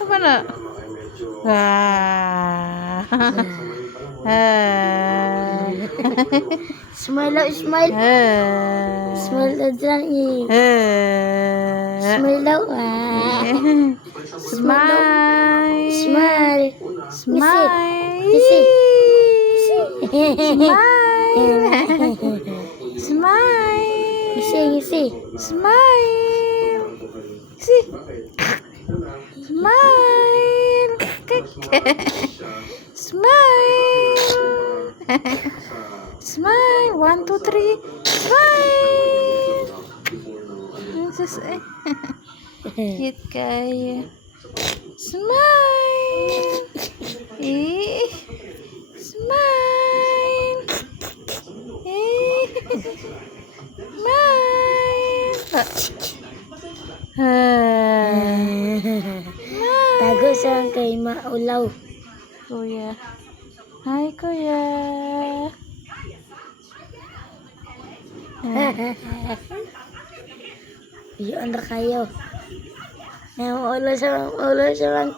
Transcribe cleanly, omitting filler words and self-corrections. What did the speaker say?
Apa na? Smile daw, smile. Smile daw dyan Smile daw. Smile. Smile. Smile. Ngisi. Smile. Smile. Ngisi. Smile. See. Smile. Smile. Smile. 1, 2, 3. Smile. Sus, cute kayo. Smile. Smile. Smile. Tago sa kay Maulaw. Kuya. Hi, Kuya. Yun na kayo. Ulo sa lang.